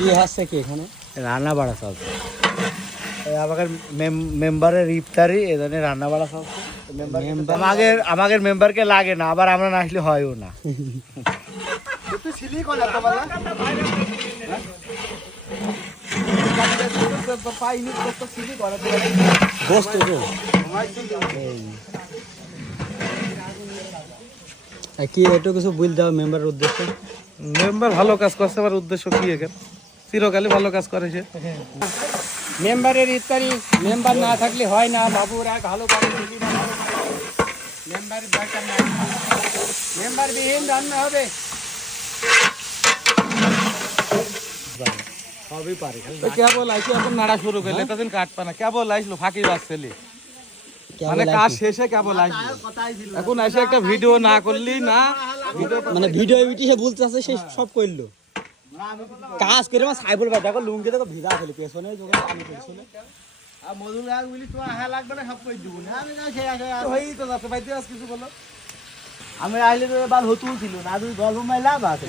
কি হচ্ছে কি এখানে? রান্না বাড়া চলছে আমাদের মেম্বারের ইফতারি এজন্য রান্না বাড়া চলছে। আমাদের মেম্বারকে লাগে না, আবার আমরা না আসলে হয়ও না। গোস্ত তো কি একটু কিছু বল দাও মেম্বারের উদ্দেশ্যে। মেম্বার ভালো কাজ করছে, আমার উদ্দেশ্য কি এখানে? চিরকালই ভালো কাজ করেছে। মেম্বারের ইফতারি মেম্বার না থাকলে হয় না। বাবুরা ভালো করে মেম্বারের দরকার নাই, মেম্বার বিহীন রান্না হবে। সবই পারে। কেবল আইসি এখন নাড়া শুরু করলে এতদিন কাটপা না, কেবল আইসলো ফাঁকি বাজছেলি, মানে কাজ শেষে কেবল আসলো। এখন এসে একটা ভিডিও না করলি না, মানে ভিডিও সে বলতে আছে সে সব করলো কাজ করে। আমার সাইবল ভাই দেখো লুঙ্গি দেখো ভিজা ফেলে পেছনে যখন পানি পেছনে আর মধু লাগ বলি তোমার হ্যাঁ লাগবে না, সব করে দিব না। আমি না সেই আসে হয়েই তো যাচ্ছে ভাই, আজ কিছু বলো। আমি আইলে তো বাল হতুও ছিল না, তুমি গল্প মাই লাভ আছে।